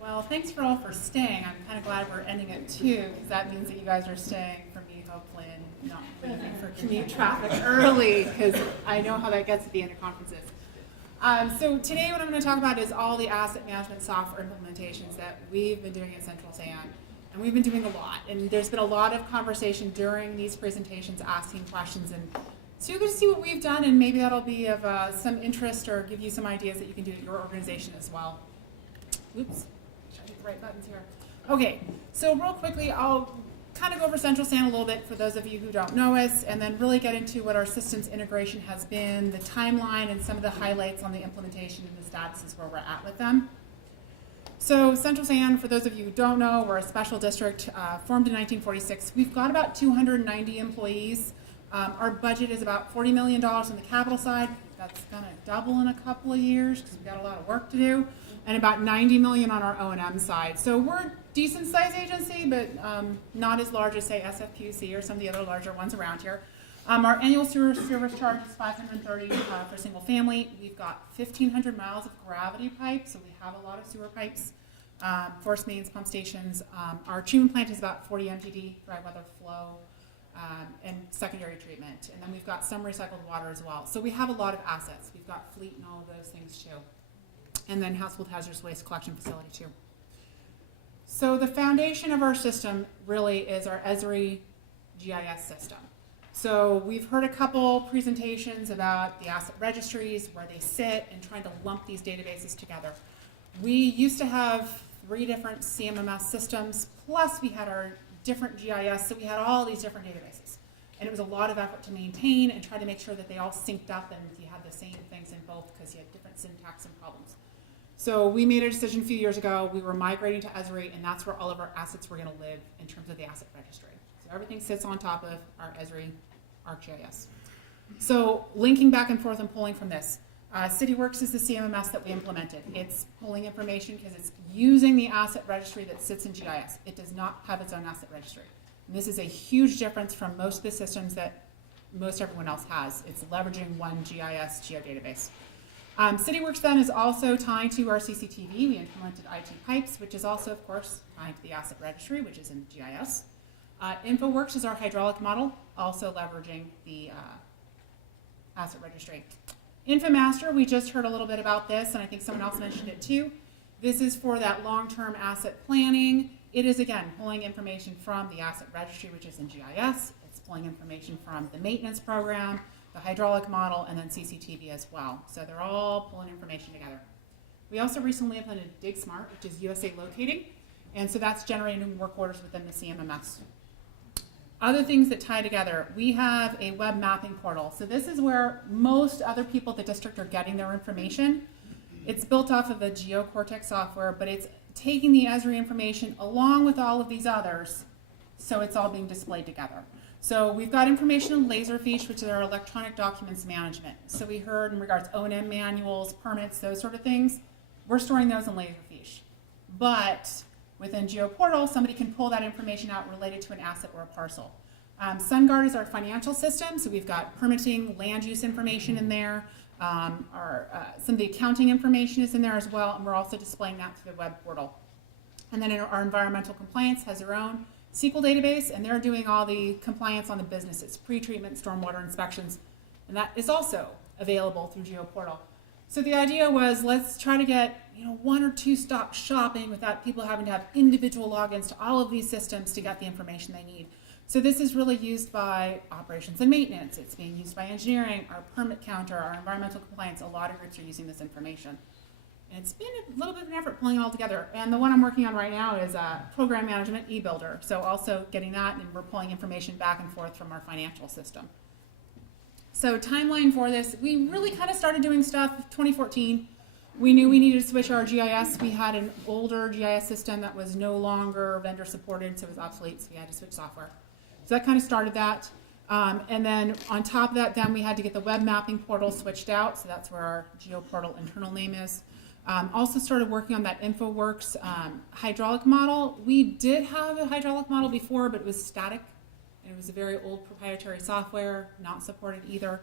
Well, thanks for all for staying. I'm kind of glad we're ending at 2 because that means that you guys are staying for me, hopefully, and not leaving for commute traffic early because I know how that gets at the end of conferences. So today what I'm going to talk about is all the asset management software implementations that we've been doing at Central SAN. And we've been doing a lot. And there's been a lot of conversation during these presentations asking questions. And so you're going to see what we've done, and maybe that'll be of some interest or give you some ideas that you can do at your organization as well. Oops. Should I hit the right buttons here? Okay, so real quickly, I'll kind of go over Central SAN a little bit for those of you who don't know us, and then really get into what our systems integration has been, the timeline, and some of the highlights on the implementation and the statuses where we're at with them. So Central SAN, for those of you who don't know, we're a special district formed in 1946. We've got about 290 employees. Our budget is about $40 million on the capital side. That's going to double in a couple of years because we've got a lot of work to do. And about $90 million on our O&M side. So we're a decent sized agency, but not as large as, say, SFQC or some of the other larger ones around here. Our annual sewer service charge is $530 for single family. We've got 1,500 miles of gravity pipes, so we have a lot of sewer pipes, force mains, pump stations. Our treatment plant is about 40 MTD, dry weather flow, and secondary treatment. And then we've got some recycled water as well. So we have a lot of assets. We've got fleet and all of those things too. And then household hazardous waste collection facility too. So the foundation of our system really is our ESRI GIS system. So we've heard a couple presentations about the asset registries, where they sit, and trying to lump these databases together. We used to have 3 different CMMS systems, plus we had our different GIS, so we had all these different databases. And it was a lot of effort to maintain and try to make sure that they all synced up and you had the same things in both because you had different syntax and problems. So we made a decision a few years ago. We were migrating to ESRI, and that's where all of our assets were going to live in terms of the asset registry. So everything sits on top of our ESRI ArcGIS. So linking back and forth and pulling from this. CityWorks is the CMMS that we implemented. It's pulling information because it's using the asset registry that sits in GIS. It does not have its own asset registry. And this is a huge difference from most of the systems that most everyone else has. It's leveraging one GIS geodatabase. CityWorks then is also tying to our CCTV. We implemented IT pipes, which is also, of course, tying to the asset registry, which is in GIS. InfoWorks is our hydraulic model, also leveraging the asset registry. InfoMaster, we just heard a little bit about this, and I think someone else mentioned it too. This is for that long-term asset planning. It is, again, pulling information from the asset registry, which is in GIS. It's pulling information from the maintenance program, the hydraulic model, and then CCTV as well. So they're all pulling information together. We also recently implemented DigSmart, which is USA locating, and so that's generating work orders within the CMMS. Other things that tie together, we have a web mapping portal. So this is where most other people at the district are getting their information. It's built off of a GeoCortex software, but it's taking the ESRI information along with all of these others, so it's all being displayed together. So we've got information in Laserfiche, which is our electronic documents management. So we heard in regards to O&M manuals, permits, those sort of things. We're storing those in Laserfiche. But within GeoPortal, somebody can pull that information out related to an asset or a parcel. SunGuard is our financial system, so we've got permitting, land use information in there. Some of the accounting information is in there as well, and we're also displaying that through the web portal. And then our environmental compliance has their own SQL database, and they're doing all the compliance on the businesses, pre-treatment, stormwater inspections, and that is also available through GeoPortal. So the idea was, let's try to get 1 or 2 stop shopping without people having to have individual logins to all of these systems to get the information they need. So this is really used by operations and maintenance. It's being used by engineering, our permit counter, our environmental compliance. A lot of groups are using this information. And it's been a little bit of an effort pulling it all together. And the one I'm working on right now is program management e-builder. So also getting that, and we're pulling information back and forth from our financial system. So timeline for this, we really kind of started doing stuff 2014. We knew we needed to switch our GIS. We had an older GIS system that was no longer vendor supported, so it was obsolete, so we had to switch software. So that kind of started that. And then on top of that, then we had to get the web mapping portal switched out, so that's where our GeoPortal internal name is. Also started working on that InfoWorks hydraulic model. We did have a hydraulic model before, but it was static. It was a very old proprietary software, not supported either.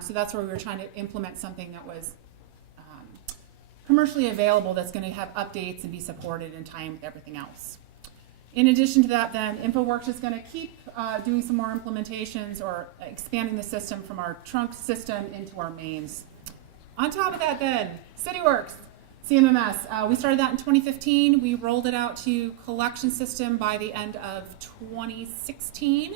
So that's where we were trying to implement something that was commercially available that's going to have updates and be supported in time with everything else. In addition to that, then, InfoWorks is going to keep doing some more implementations or expanding the system from our trunk system into our mains. On top of that, then, CityWorks, CMMS. We started that in 2015. We rolled it out to collection system by the end of 2016.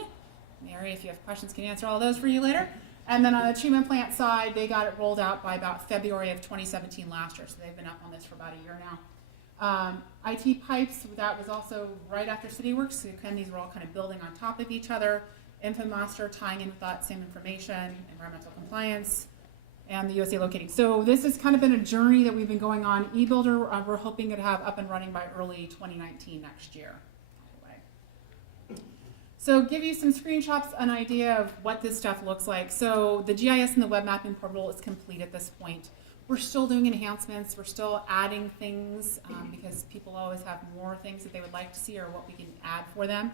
Mary, if you have questions, can answer all those for you later. And then on the treatment plant side, they got it rolled out by about February of 2017 last year. So they've been up on this for about a year now. IT pipes, that was also right after CityWorks. So these were all kind of building on top of each other. InfoMaster tying in with that same information, environmental compliance, and the USA locating. So this has kind of been a journey that we've been going on. eBuilder, we're hoping to have up and running by early 2019 next year. So give you some screenshots, an idea of what this stuff looks like. So the GIS and the web mapping portal is complete at this point. We're still doing enhancements. We're still adding things because people always have more things that they would like to see or what we can add for them.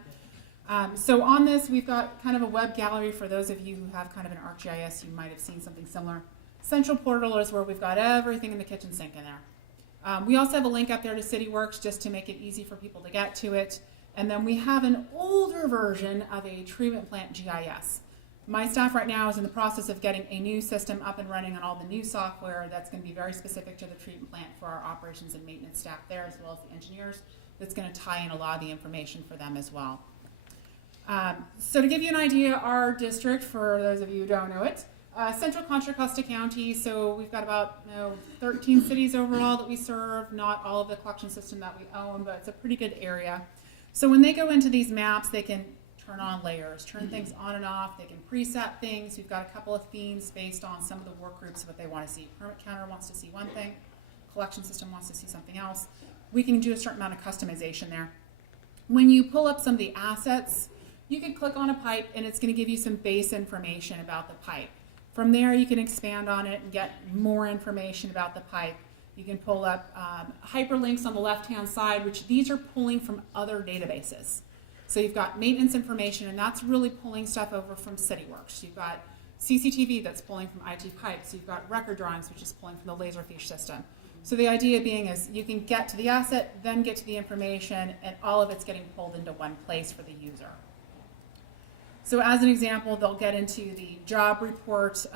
So on this, we've got kind of a web gallery for those of you who have kind of an ArcGIS. You might have seen something similar. Central portal is where we've got everything in the kitchen sink in there. We also have a link up there to CityWorks just to make it easy for people to get to it. And then we have an older version of a treatment plant GIS. My staff right now is in the process of getting a new system up and running on all the new software that's going to be very specific to the treatment plant for our operations and maintenance staff there, as well as the engineers. That's going to tie in a lot of the information for them as well. So to give you an idea, our district, for those of you who don't know it, Central Contra Costa County, so we've got about 13 cities overall that we serve, not all of the collection system that we own, but it's a pretty good area. So when they go into these maps, they can turn on layers, turn things on and off, they can preset things. We've got a couple of themes based on some of the work groups, what they want to see. Permit counter wants to see one thing, collection system wants to see something else. We can do a certain amount of customization there. When you pull up some of the assets, you can click on a pipe and it's going to give you some base information about the pipe. From there, you can expand on it and get more information about the pipe. You can pull up hyperlinks on the left-hand side, which these are pulling from other databases. So you've got maintenance information, and that's really pulling stuff over from CityWorks. You've got CCTV that's pulling from IT pipes. You've got record drawings, which is pulling from the Laserfish system. So the idea being is you can get to the asset, then get to the information, and all of it's getting pulled into one place for the user. So as an example, they'll get into the job report.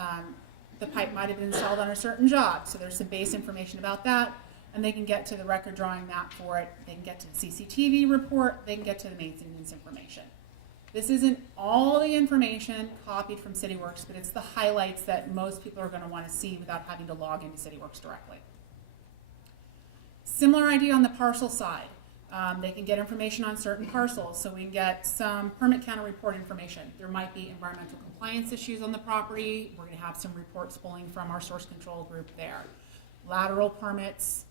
The pipe might have been installed on a certain job, so there's some base information about that, and they can get to the record drawing map for it. They can get to the CCTV report. They can get to the maintenance information. This isn't all the information copied from CityWorks, but it's the highlights that most people are going to want to see without having to log into CityWorks directly. Similar idea on the parcel side. They can get information on certain parcels, so we can get some permit counter report information. There might be environmental compliance issues on the property. We're going to have some reports pulling from our source control group there. Lateral permits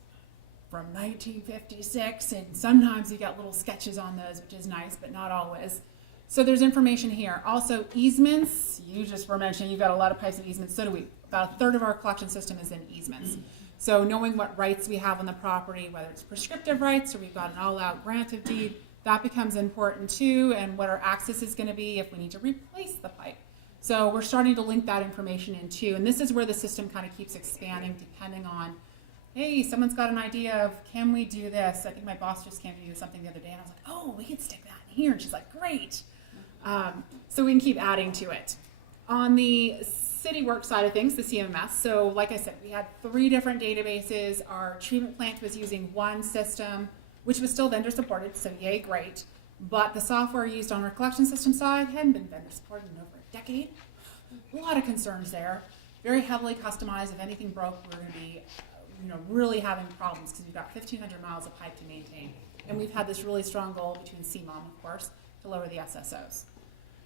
from 1956, and sometimes you get little sketches on those, which is nice, but not always. So there's information here. Also easements, you just were mentioning you've got a lot of pipes and easements, so do we. About a third of our collection system is in easements. So knowing what rights we have on the property, whether it's prescriptive rights or we've got an all-out grant of deed, that becomes important too, and what our access is going to be if we need to replace the pipe. So we're starting to link that information in too, and this is where the system kind of keeps expanding depending on, hey, someone's got an idea of, can we do this? I think my boss just came to me with something the other day, and I was like, oh, we can stick that in here, and she's like, great. So we can keep adding to it. On the CityWorks side of things, the CMMS, so like I said, we had 3 different databases. Our treatment plant was using one system, which was still vendor supported, so yay, great. But the software used on our collection system side hadn't been vendor supported in over a decade. A lot of concerns there. Very heavily customized. If anything broke, we're going to be really having problems because we've got 1,500 miles of pipe to maintain. And we've had this really strong goal between CMOM, of course, to lower the SSOs.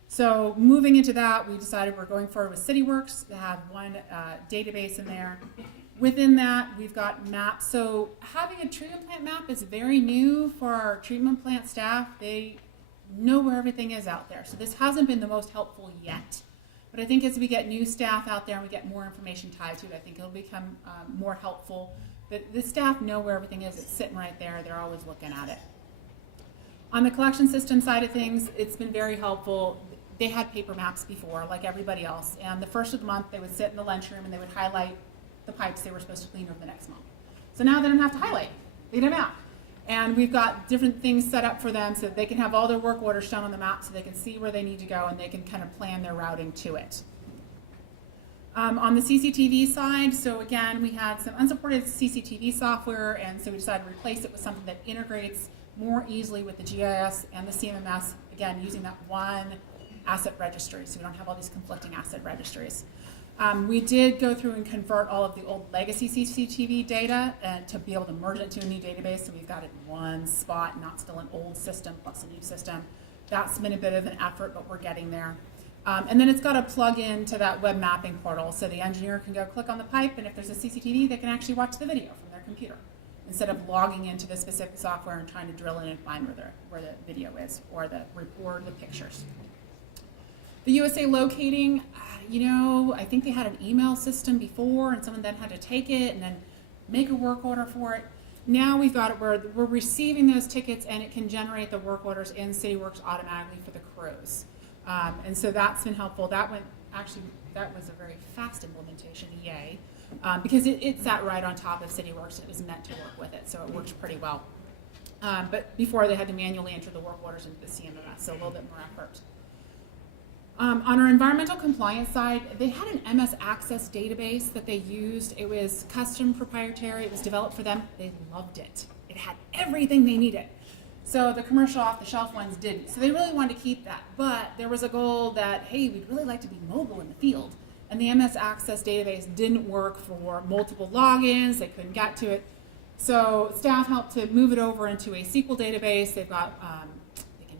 So moving into that, we decided we're going forward with CityWorks to have one database in there. Within that, we've got maps. So having a treatment plant map is very new for our treatment plant staff. They know where everything is out there. So this hasn't been the most helpful yet. But I think as we get new staff out there and we get more information tied to it, I think it'll become more helpful. But the staff know where everything is. It's sitting right there. They're always looking at it. On the collection system side of things, it's been very helpful. They had paper maps before, like everybody else, and the first of the month they would sit in the lunchroom and they would highlight the pipes they were supposed to clean over the next month. So now they don't have to highlight. They get a map. And we've got different things set up for them so that they can have all their work orders shown on the map so they can see where they need to go and they can kind of plan their routing to it. On the CCTV side, so again, we had some unsupported CCTV software, and so we decided to replace it with something that integrates more easily with the GIS and the CMMS, again, using that one asset registry, so we don't have all these conflicting asset registries. We did go through and convert all of the old legacy CCTV data to be able to merge it into a new database, so we've got it in one spot, not still an old system plus a new system. That's been a bit of an effort, but we're getting there. And then it's got to plug into that web mapping portal, so the engineer can go click on the pipe, and if there's a CCTV, they can actually watch the video from their computer, instead of logging into the specific software and trying to drill in and find where the video is, or the pictures. The USA locating, I think they had an email system before, and someone then had to take it and then make a work order for it. Now we've got it where we're receiving those tickets, and it can generate the work orders in CityWorks automatically for the crews. And so that's been helpful. That was a very fast implementation, yay, because it sat right on top of CityWorks, and it was meant to work with it, so it works pretty well. But before, they had to manually enter the work orders into the CMMS, so a little bit more effort. On our environmental compliance side, they had an MS Access database that they used. It was custom proprietary. It was developed for them. They loved it. It had everything they needed. So the commercial off-the-shelf ones didn't. So they really wanted to keep that. But there was a goal that, hey, we'd really like to be mobile in the field. And the MS Access database didn't work for multiple logins. They couldn't get to it. So staff helped to move it over into a SQL database. They've got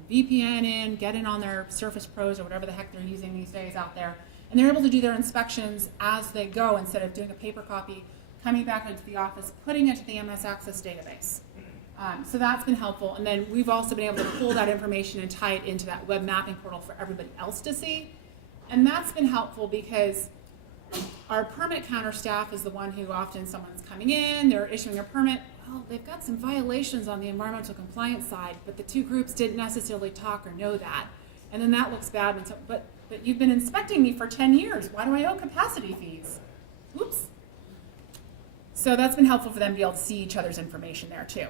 VPN in, get in on their Surface Pros or whatever the heck they're using these days out there. And they're able to do their inspections as they go instead of doing a paper copy, coming back into the office, putting it to the MS Access database. So that's been helpful. And then we've also been able to pull that information and tie it into that web mapping portal for everybody else to see. And that's been helpful because our permit counter staff is the one who often someone's coming in, they're issuing a permit. Well, they've got some violations on the environmental compliance side, but the two groups didn't necessarily talk or know that. And then that looks bad. When but you've been inspecting me for 10 years. Why do I owe capacity fees? Oops. So that's been helpful for them to be able to see each other's information there too.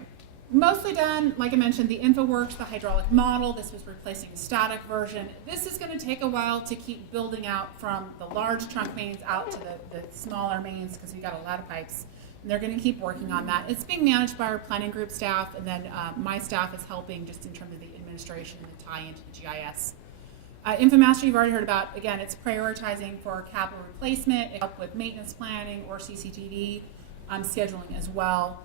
Mostly done, like I mentioned, the InfoWorks, the hydraulic model. This was replacing the static version. This is going to take a while to keep building out from the large trunk mains out to the smaller mains because we've got a lot of pipes. And they're going to keep working on that. It's being managed by our planning group staff, and then my staff is helping just in terms of the administration and the tie into the GIS. InfoMaster you've already heard about. Again, it's prioritizing for capital replacement, help with maintenance planning or CCTV scheduling as well.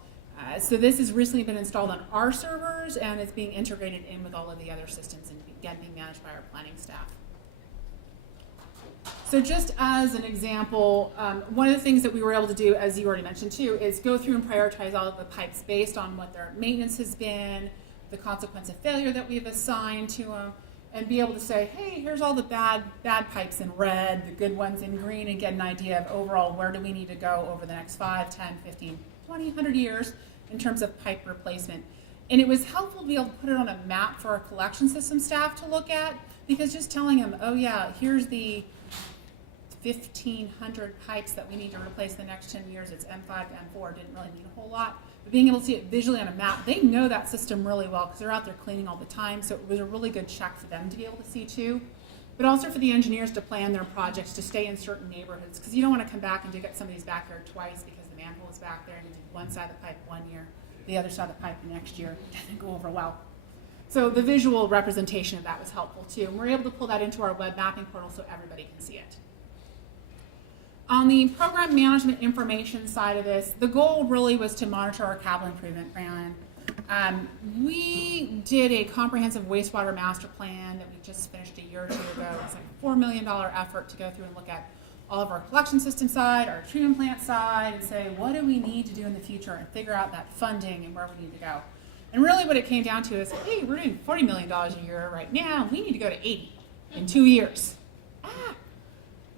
So this has recently been installed on our servers, and it's being integrated in with all of the other systems, and again, being managed by our planning staff. So just as an example, one of the things that we were able to do, as you already mentioned too, is go through and prioritize all of the pipes based on what their maintenance has been, the consequence of failure that we've assigned to them, and be able to say, hey, here's all the bad pipes in red, the good ones in green, and get an idea of overall where do we need to go over the next 5, 10, 15, 20, 100 years in terms of pipe replacement. And it was helpful to be able to put it on a map for our collection system staff to look at, because just telling them, oh yeah, here's the 1,500 pipes that we need to replace the next 10 years, it's M5 to M4, didn't really mean a whole lot. But being able to see it visually on a map, they know that system really well because they're out there cleaning all the time, so it was a really good check for them to be able to see too. But also for the engineers to plan their projects to stay in certain neighborhoods, because you don't want to come back and dig up somebody's backyard twice because the manhole is back there and you did one side of the pipe one year, the other side of the pipe the next year. It doesn't go over well. So the visual representation of that was helpful too. And we're able to pull that into our web mapping portal so everybody can see it. On the program management information side of this, the goal really was to monitor our capital improvement plan. We did a comprehensive wastewater master plan that we just finished a year or two ago. It's like a $4 million effort to go through and look at all of our collection system side, our treatment plant side, and say, what do we need to do in the future, and figure out that funding and where we need to go. And really what it came down to is, hey, we're doing $40 million a year right now. We need to go to 80 in 2 years.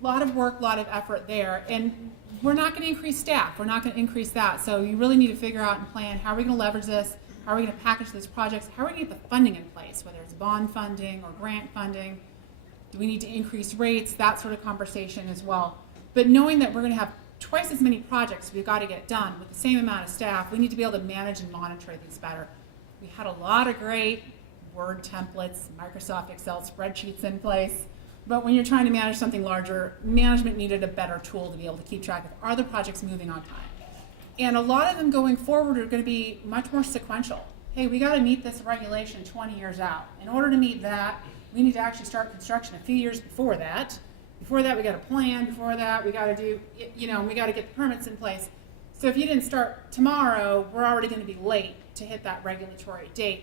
A lot of work, a lot of effort there. And we're not going to increase staff. We're not going to increase that. So you really need to figure out and plan, how are we going to leverage this? How are we going to package these projects? How are we going to get the funding in place, whether it's bond funding or grant funding? Do we need to increase rates? That sort of conversation as well. But knowing that we're going to have twice as many projects we've got to get done with the same amount of staff. We need to be able to manage and monitor these better. We had a lot of great Word templates, Microsoft Excel spreadsheets in place, but when you're trying to manage something larger, management needed a better tool to be able to keep track of, are the projects moving on time? And a lot of them going forward are going to be much more sequential. Hey, we got to meet this regulation 20 years out. In order to meet that, we need to actually start construction a few years before that. Before that, we got to plan. Before that, we got to do, we got to get the permits in place. So if you didn't start tomorrow, we're already going to be late to hit that regulatory date.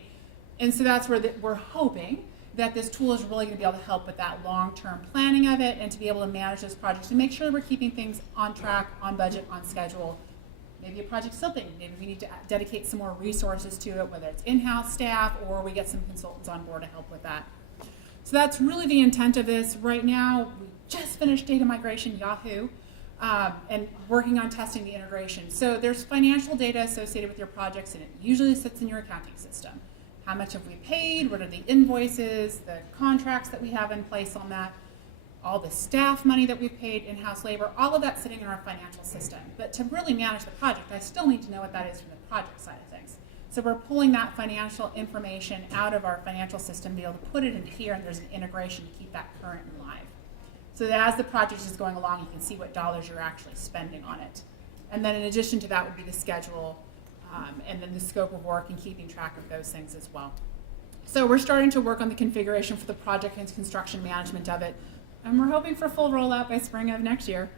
And so that's where we're hoping that this tool is really going to be able to help with that long-term planning of it and to be able to manage those projects and make sure we're keeping things on track, on budget, on schedule. Maybe a project's slipping. Maybe we need to dedicate some more resources to it, whether it's in-house staff or we get some consultants on board to help with that. So that's really the intent of this. Right now, we just finished data migration, Yahoo, and working on testing the integration. So there's financial data associated with your projects, and it usually sits in your accounting system. How much have we paid? What are the invoices, the contracts that we have in place on that? All the staff money that we've paid, in-house labor, all of that sitting in our financial system. But to really manage the project, I still need to know what that is from the project side of things. So we're pulling that financial information out of our financial system to be able to put it in here, and there's an integration to keep that current and live. So that as the project is going along, you can see what dollars you're actually spending on it. And then in addition to that would be the schedule, and then the scope of work and keeping track of those things as well. So we're starting to work on the configuration for the project and construction management of it. And we're hoping for full rollout by spring of next year.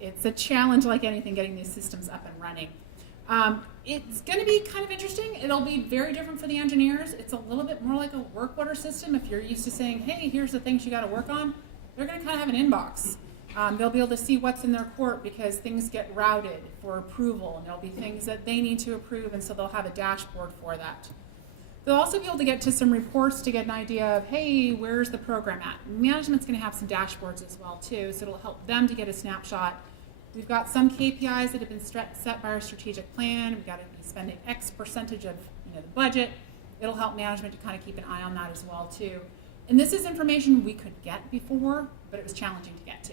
It's a challenge like anything, getting these systems up and running. It's going to be kind of interesting. It'll be very different for the engineers. It's a little bit more like a work order system. If you're used to saying, hey, here's the things you got to work on, they're going to kind of have an inbox. They'll be able to see what's in their court because things get routed for approval, and there'll be things that they need to approve, and so they'll have a dashboard for that. They'll also be able to get to some reports to get an idea of, hey, where's the program at? Management's going to have some dashboards as well, too, so it'll help them to get a snapshot. We've got some KPIs that have been set by our strategic plan. We've got to be spending X percentage of the budget. It'll help management to kind of keep an eye on that as well, too. And this is information we could get before, but it was challenging to get to.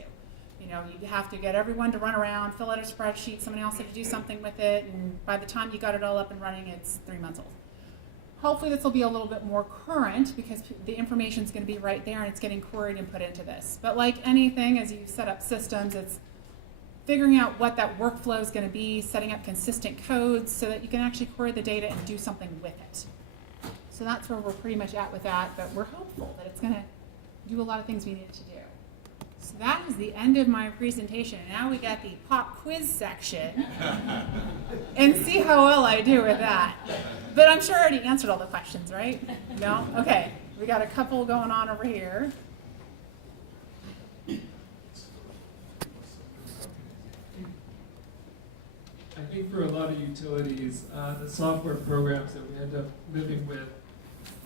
You have to get everyone to run around, fill out a spreadsheet, someone else had to do something with it, and by the time you got it all up and running, it's 3 months old. Hopefully this will be a little bit more current because the information is going to be right there and it's getting queried and put into this. But like anything, as you set up systems, it's figuring out what that workflow is going to be, setting up consistent codes so that you can actually query the data and do something with it. So that's where we're pretty much at with that, but we're hopeful that it's going to do a lot of things we need it to do. So that is the end of my presentation. Now we got the pop quiz section and see how well I do with that. But I'm sure I already answered all the questions, right? No? Okay. We got a couple going on over here. I think for a lot of utilities, the software programs that we end up living with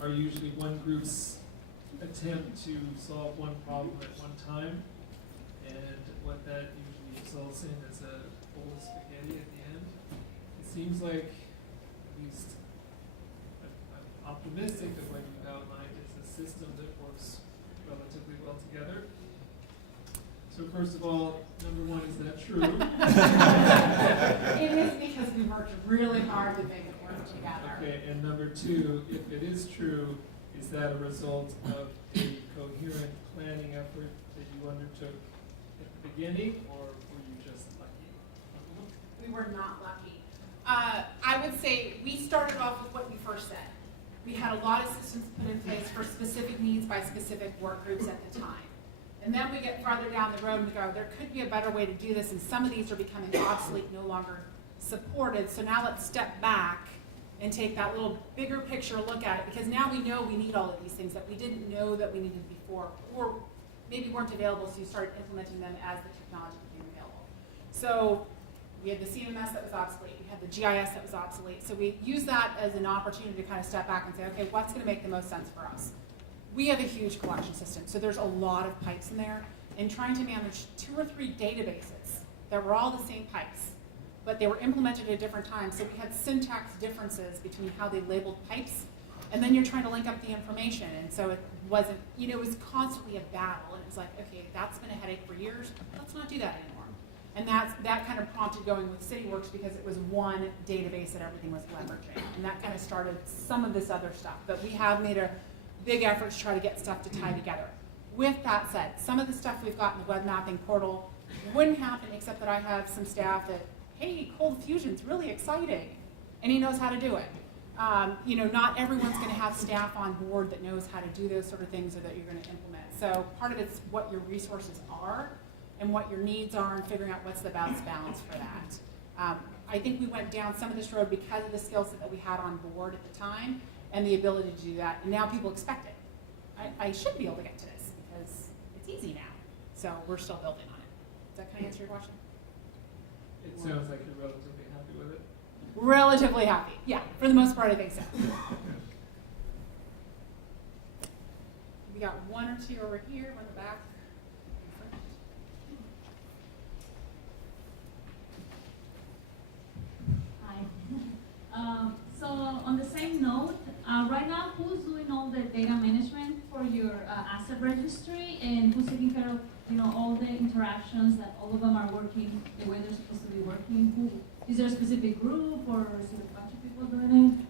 are usually one group's attempt to solve one problem at one time. And what that usually results in is a bowl of spaghetti at the end. It seems like, at least I'm optimistic that what you've outlined is a system that works relatively well together. So first of all, number one, is that true? It is because we worked really hard to make it work together. Okay, and number two, if it is true, is that a result of a coherent planning effort that you undertook at the beginning, or were you just lucky? We were not lucky. I would say we started off with what you first said. We had a lot of systems put in place for specific needs by specific work groups at the time. And then we get farther down the road and we go, there could be a better way to do this, and some of these are becoming obsolete, no longer supported. So now let's step back and take that little bigger picture look at it, because now we know we need all of these things that we didn't know that we needed before, or maybe weren't available, so you started implementing them as the technology became available. So we had the CMS that was obsolete, we had the GIS that was obsolete, so we use that as an opportunity to kind of step back and say, okay, what's going to make the most sense for us? We have a huge collection system, so there's a lot of pipes in there, and trying to manage 2 or 3 databases that were all the same pipes, but they were implemented at different times, so we had syntax differences between how they labeled pipes, and then you're trying to link up the information, and so it wasn't, it was constantly a battle, and it was like, okay, that's been a headache for years, let's not do that anymore. And that kind of prompted going with CityWorks because it was one database that everything was leveraging. And that kind of started some of this other stuff. But we have made a big effort to try to get stuff to tie together. With that said, some of the stuff we've got in the web mapping portal wouldn't happen except that I have some staff that, hey, cold fusion's really exciting. And he knows how to do it. You know, not everyone's going to have staff on board that knows how to do those sort of things or that you're going to implement. So part of it's what your resources are and what your needs are and figuring out what's the best balance for that. I think we went down some of this road because of the skill set that we had on board at the time and the ability to do that. And now people expect it. I should be able to get to this because it's easy now. So we're still building on it. Does that kind of answer your question? It sounds like you're relatively happy with it. Relatively happy. Yeah, for the most part, I think so. We got one or two over here, one in the back. Hi. So on the same note, right now, who's doing all the data management for your asset registry, and who's taking care of, you know, all the interactions that all of them are working the way they're supposed to be working? Who is there a specific group, or is it a bunch of people doing it?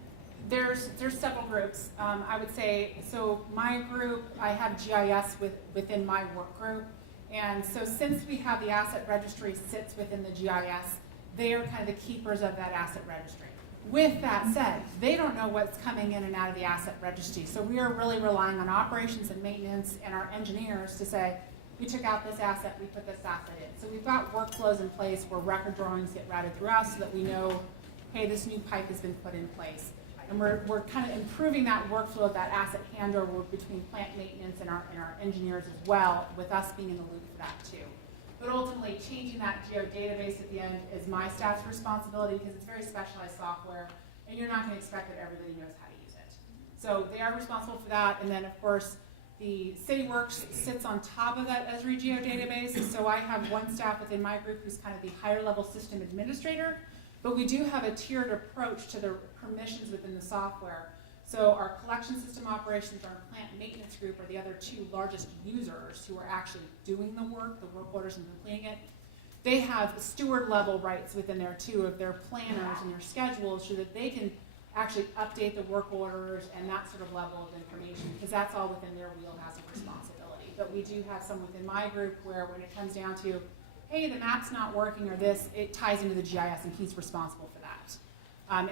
There's several groups. I would say, so my group, I have GIS within my work group. And so since we have the asset registry sits within the GIS, they are kind of the keepers of that asset registry. With that said, they don't know what's coming in and out of the asset registry. So we are really relying on operations and maintenance and our engineers to say, we took out this asset, we put this asset in. So we've got workflows in place where record drawings get routed through us so that we know, hey, this new pipe has been put in place. And we're kind of improving that workflow of that asset handover between plant maintenance and our engineers as well, with us being in the loop for that too. But ultimately, changing that geodatabase at the end is my staff's responsibility because it's very specialized software, and you're not going to expect that everybody knows how to use it. So they are responsible for that, and then of course, the CityWorks sits on top of that ESRI geodatabase. So I have one staff within my group who's kind of the higher level system administrator, but we do have a tiered approach to the permissions within the software. So our collection system operations, our plant maintenance group are the other two largest users who are actually doing the work orders and completing it. They have steward level rights within there too of their planners and their schedules so that they can actually update the work orders and that sort of level of information because that's all within their wheelhouse of responsibility. But we do have some within my group where when it comes down to, hey, the map's not working or this, it ties into the GIS and he's responsible for that.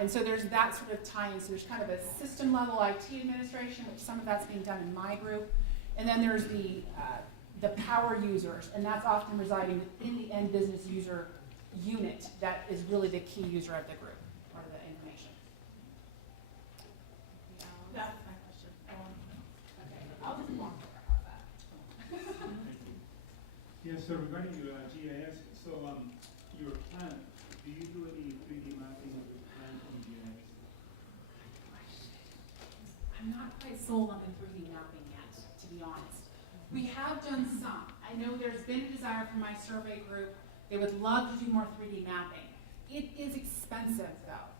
And so there's that sort of tie-in. So there's kind of a system level IT administration, which some of that's being done in my group. And then there's the power users, and that's often residing in the end business user unit that is really the key user of the group or the information. That's my question. Okay, I'll just walk over how that. Yeah, so regarding your GIS, so your plant, do you do any 3D mapping of your plant in GIS? I'm not quite sold on the 3D mapping yet, to be honest. We have done some. I know there's been a desire from my survey group. They would love to do more 3D mapping. It is expensive though.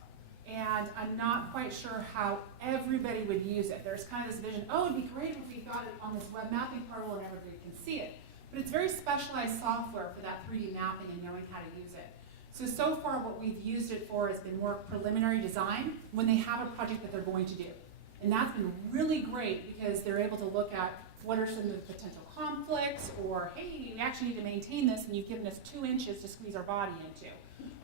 And I'm not quite sure how everybody would use it. There's kind of this vision, oh, it'd be great if we got it on this web mapping portal and everybody can see it. But it's very specialized software for that 3D mapping and knowing how to use it. So far what we've used it for has been more preliminary design when they have a project that they're going to do. And that's been really great because they're able to look at what are some of the potential conflicts or, hey, we actually need to maintain this and you've given us 2 inches to squeeze our body into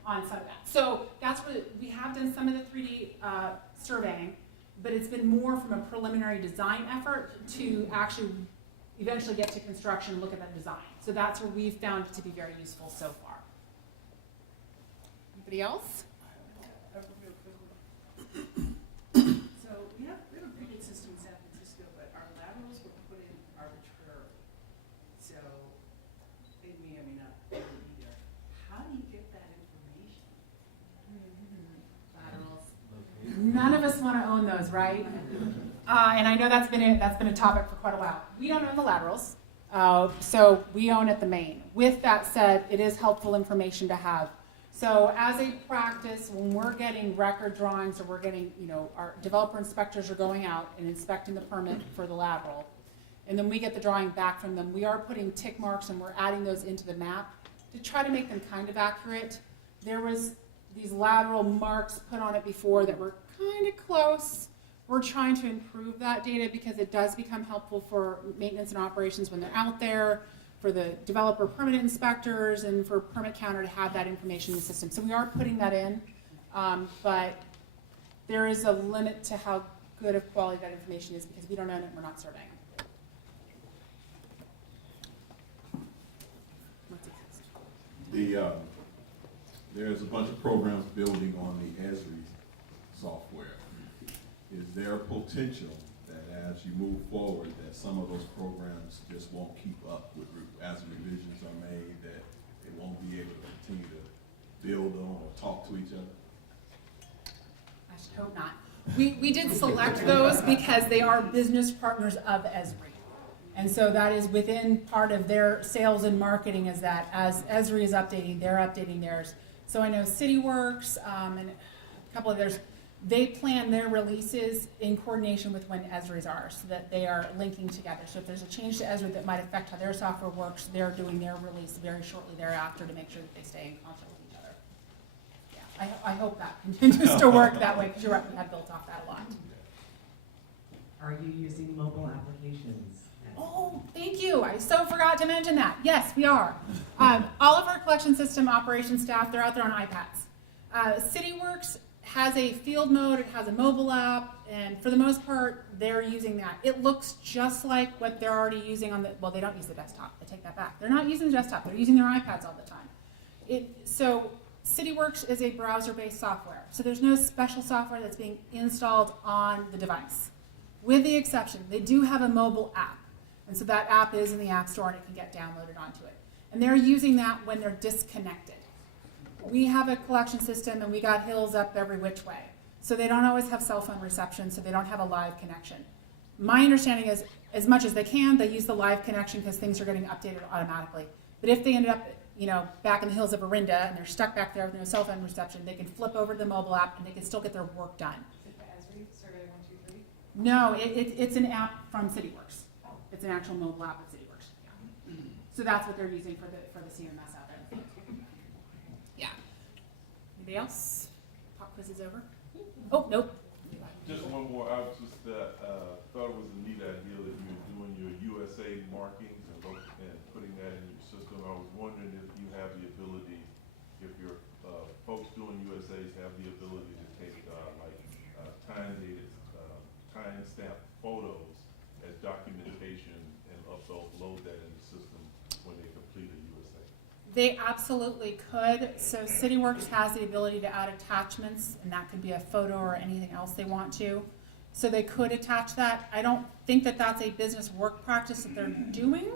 on some of that. So that's where we have done some of the 3D surveying, but it's been more from a preliminary design effort to actually eventually get to construction and look at that design. So that's where we've found it to be very useful so far. Anybody else? So we have a pretty good system in San Francisco, but our laterals were put in arbitrarily. So it may or may not be there. How do you get that information? Laterals. None of us want to own those, right? And I know that's been a topic for quite a while. We don't own the laterals, so we own at the main. With that said, it is helpful information to have. So as a practice, when we're getting record drawings or we're getting, our developer inspectors are going out and inspecting the permit for the lateral, and then we get the drawing back from them, we are putting tick marks and we're adding those into the map to try to make them kind of accurate. There was these lateral marks put on it before that were kind of close. We're trying to improve that data because it does become helpful for maintenance and operations when they're out there, for the developer permit inspectors, and for permit counter to have that information in the system. So we are putting that in, but there is a limit to how good of quality that information is because we don't own it and we're not surveying it. What's it? There's a bunch of programs building on the ESRI software. Is there potential that as you move forward, that some of those programs just won't keep up with, as revisions are made, that they won't be able to continue to build on or talk to each other? I should hope not. We did select those because they are business partners of ESRI. And so that is within part of their sales and marketing, is that as ESRI is updating, they're updating theirs. So I know CityWorks and a couple of theirs, they plan their releases in coordination with when ESRI's are, so that they are linking together. So if there's a change to ESRI that might affect how their software works, they're doing their release very shortly thereafter to make sure that they stay in contact with each other. Yeah, I hope that continues to work that way, because you're right, we have built off that a lot. Are you using mobile applications? Oh, thank you. I so forgot to mention that. Yes, we are. All of our collection system operations staff, they're out there on iPads. CityWorks has a field mode, it has a mobile app, and for the most part, they're using that. It looks just like what they're already using on the, well, they don't use the desktop. I take that back. They're not using the desktop. They're using their iPads all the time. So CityWorks is a browser-based software. So there's no special software that's being installed on the device. With the exception, they do have a mobile app. And so that app is in the App Store and it can get downloaded onto it. And they're using that when they're disconnected. We have a collection system and we got hills up every which way. So they don't always have cell phone reception, so they don't have a live connection. My understanding is, as much as they can, they use the live connection because things are getting updated automatically. But if they ended up, back in the hills of Orinda and they're stuck back there with no cell phone reception, they can flip over to the mobile app and they can still get their work done. Is it the ESRI Survey 123? No, it's an app from CityWorks. It's an actual mobile app at CityWorks. Yeah. So that's what they're using for the CMS out there. Yeah. Anybody else? Pop quiz is over. Oh, nope. Just one more. I was just thought it was a neat idea that you're doing your USA markings and putting that in your system. I was wondering if you have the ability, if your folks doing USAs have the ability to take time-stamp photos as documentation and upload that in the system when they complete a USA. They absolutely could. So CityWorks has the ability to add attachments, and that could be a photo or anything else they want to. So they could attach that. I don't think that that's a business work practice that they're doing.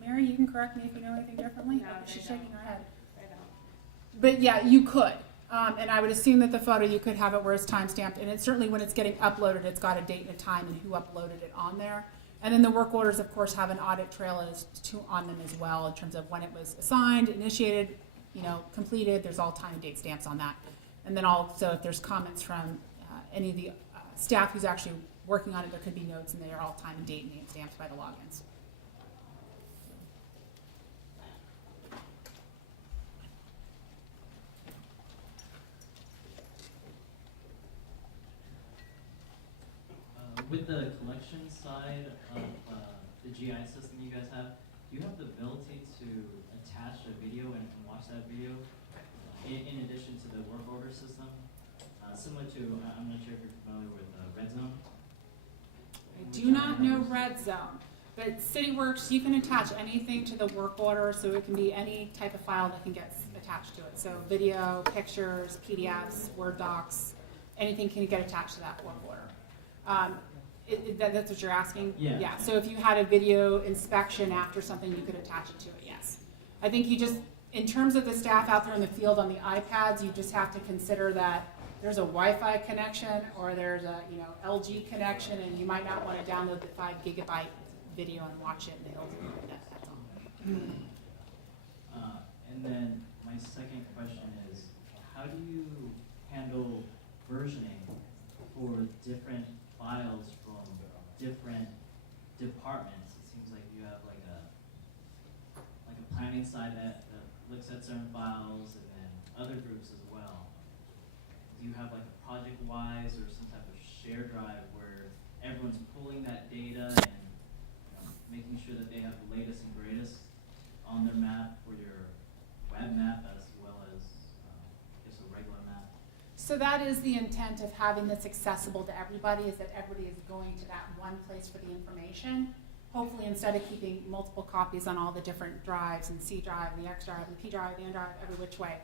Mary, you can correct me if you know anything differently. No, they She's don't. shaking her head. I don't. But yeah, you could. And I would assume that the photo, you could have it where it's time-stamped. And it's certainly when it's getting uploaded, it's got a date and a time and who uploaded it on there. And then the work orders, of course, have an audit trail on them as well in terms of when it was assigned, initiated, completed. There's all time and date stamps on that. And then also, if there's comments from any of the staff who's actually working on it, there could be notes, and they are all time and date and name stamped by the logins. With the collection side of the GIS system you guys have, do you have the ability to attach a video and watch that video in addition to the work order system? Similar to, I'm not sure if you're familiar with Red Zone. I do not know Red Zone, but CityWorks, you can attach anything to the work order, so it can be any type of file that can get attached to it. So video, pictures, PDFs, Word docs, anything can get attached to that work order. That's what you're asking? Yeah. Yeah, so if you had a video inspection after something, you could attach it to it, yes. I think you just, in terms of the staff out there in the field on the iPads, you just have to consider that there's a Wi-Fi connection or there's a LG connection, and you might not want to download the 5 gigabyte video and watch it in the hills. That's all. And then my second question is, how do you handle versioning for different files from different departments? It seems like you have like a planning side that looks at certain files, and then other groups as well. Do you have like a project-wise or some type of share drive where everyone's pulling that data and making sure that they have the latest and greatest on their map for your web map as well as just a regular map? So that is the intent of having this accessible to everybody, is that everybody is going to that one place for the information. Hopefully, instead of keeping multiple copies on all the different drives, and C drive, and the X drive, and the P drive, the N drive, every which way.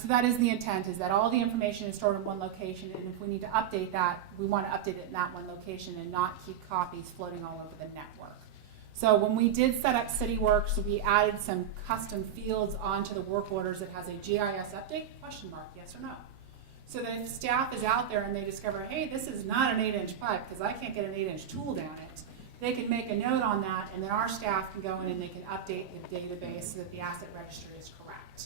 So that is the intent, is that all the information is stored in one location, and if we need to update that, we want to update it in that one location and not keep copies floating all over the network. So when we did set up CityWorks, we added some custom fields onto the work orders that has a GIS update, question mark, yes or no. So that if staff is out there and they discover, hey, this is not an 8-inch pipe because I can't get an 8-inch tool down it, they can make a note on that, and then our staff can go in and they can update the database so that the asset registry is correct.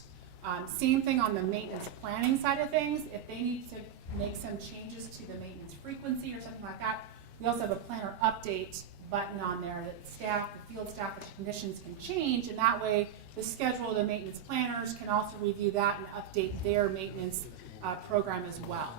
Same thing on the maintenance planning side of things. If they need to make some changes to the maintenance frequency or something like that, we also have a planner update button on there that staff, the field staff, the technicians can change, and that way the schedule of the maintenance planners can also review that and update their maintenance program as well.